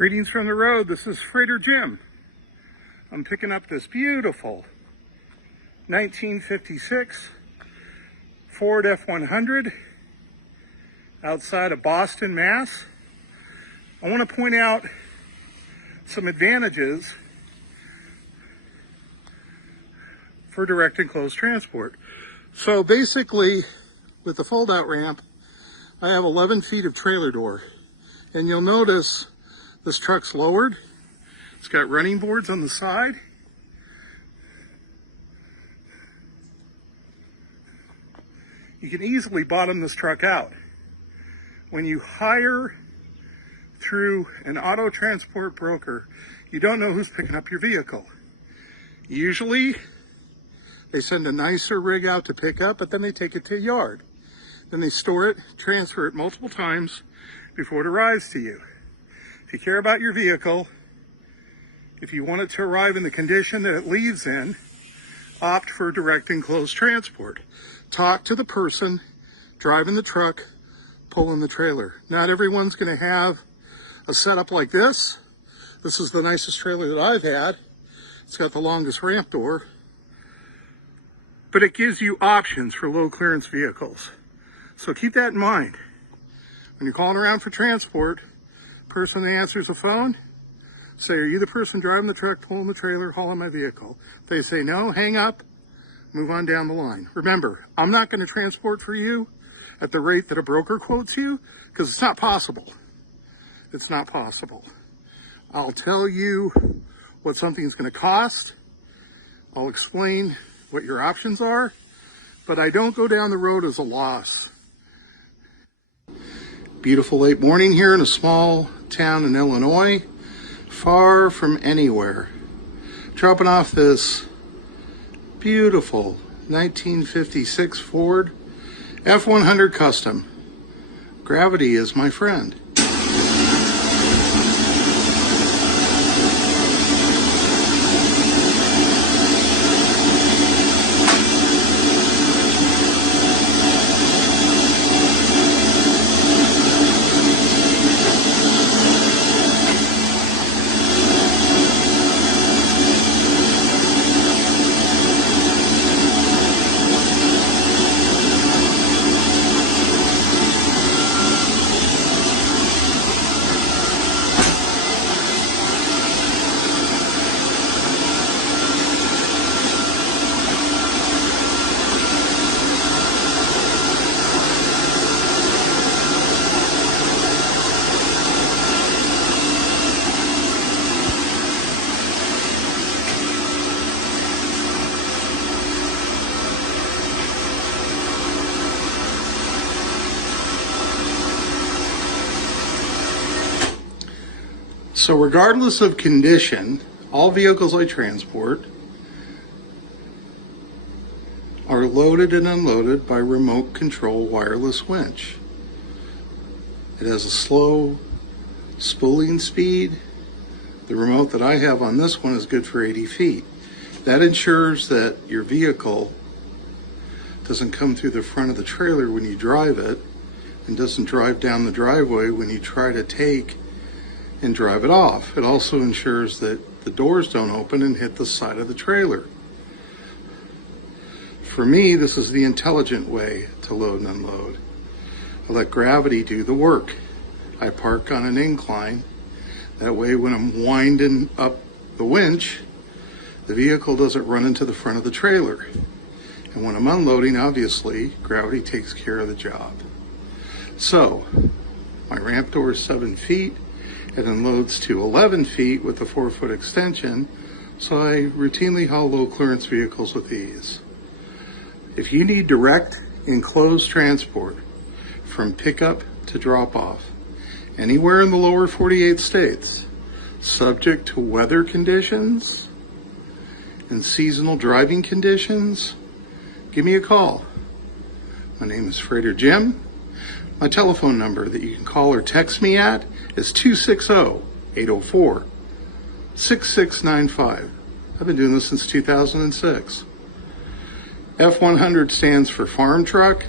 Greetings from the road. This is Freighter Jim. I'm picking up this beautiful 1956 Ford F100 outside of Boston, Mass. I want to point out some advantages for direct and closed transport. So basically, with the fold-out ramp, I have 11 feet of trailer door. And you'll notice this truck's lowered. It's got running boards on the side. You can easily bottom this truck out. When you hire through an auto transport broker, you don't know who's picking up your vehicle. Usually, they send a nicer rig out to pick up, but then they take it to a yard. Then they store it, transfer it multiple times before it arrives to you. If you care about your vehicle, if you want it to arrive in the condition that it leaves in, opt for direct and closed transport. Talk to the person driving the truck, pulling the trailer. Not everyone's going to have a setup like this. This is the nicest trailer that I've had. It's got the longest ramp door, but it gives you options for low clearance vehicles. So keep that in mind. When you're calling around for transport, person that answers the phone, say, are you the person driving the truck, pulling the trailer, hauling my vehicle? If they say no, hang up, move on down the line. Remember, I'm not going to transport for you at the rate that a broker quotes you, because it's not possible. It's not possible. I'll tell you what something's going to cost. I'll explain what your options are, but I don't go down the road as a loss. Beautiful late morning here in a small town in Illinois, far from anywhere. Dropping off this beautiful 1956 Ford F100 Custom. Gravity is my friend. So regardless of condition, all vehicles I transport are loaded and unloaded by remote control wireless winch. It has a slow spooling speed. The remote that I have on this one is good for 80 feet. That ensures that your vehicle doesn't come through the front of the trailer when you drive it, and doesn't drive down the driveway when you try to take and drive it off. It also ensures that the doors don't open and hit the side of the trailer. For me, this is the intelligent way to load and unload. I let gravity do the work. I park on an incline. That way, when I'm winding up the winch, the vehicle doesn't run into the front of the trailer. And when I'm unloading, obviously, gravity takes care of the job. So, my ramp door is 7 feet. It unloads to 11 feet with a 4-foot extension, so I routinely haul low clearance vehicles with ease. If you need direct enclosed transport from pickup to drop off anywhere in the lower 48 states, subject to weather conditions and seasonal driving conditions, give me a call. My name is Freighter Jim. My telephone number that you can call or text me at is 260-804-6695. I've been doing this since 2006. F100 stands for farm truck.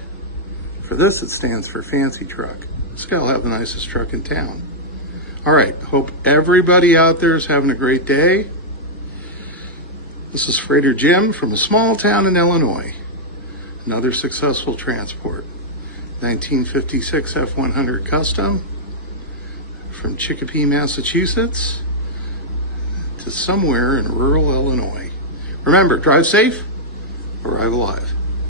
For this, it stands for fancy truck. This guy will have the nicest truck in town. All right, hope everybody out there is having a great day. This is Freighter Jim from a small town in Illinois. Another successful transport. 1956 F100 Custom from Chicopee, Massachusetts to somewhere in rural Illinois. Remember, drive safe, arrive alive.